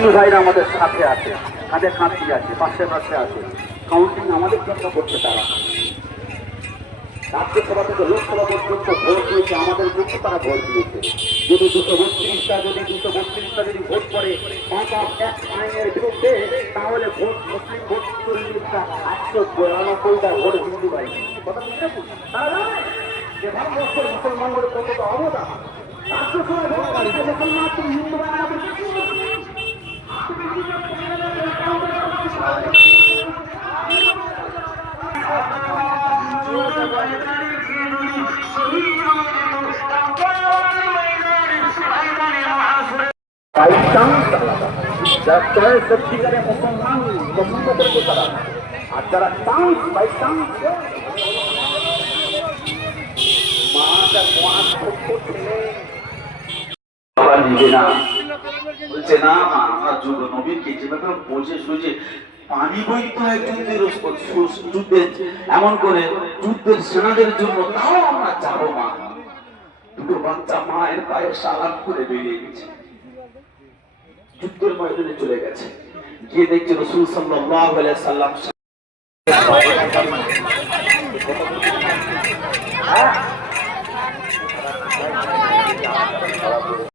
হিন্দু ভাইরা আমাদের সাথে আছে, কাঁধে কাঁধ দিয়ে আছে, পাশে পাশে আছে। কাউন্টিং আমাদের জন্য করছে তারা। রাজ্যসভা থেকে লোকসভা পর্যন্ত ভোট হয়েছে আমাদের জন্য, তারা ভোট দিয়েছে। যদি 232টা যদি ভোট করে আইনের বিরুদ্ধে, তাহলে ভোট মুসলিম ভোট 40টা, 192টা ভোট হিন্দু ভাই। কথা বুঝতে পারছি তারা জানে যে ভারতবর্ষের মুসলমানদের কতটা অবদান। রাজ্যসভায় ভোট করেছে মুসলমান, তুমি হিন্দু ভাই আমাদের সত্যিকারে মুসলমান পছন্দ করবে তারা। আর যারা চান্স বাই চান্স নিবে না, বলছে না আমরা যুগ নবীনকে যেভাবে বসে সুঝে পানি বইতে হয় যুদ্ধের, এমন করে যুদ্ধের সেনাদের জন্য, তাও আমরা যাবো মা। দুটো বাচ্চা মায়ের পায়ে সালাম করে বেরিয়ে গেছে, যুদ্ধের ময়দানে চলে গেছে। গিয়ে দেখছে রাসূল সাল্লাল্লাহু আলাইহি সাল্লাম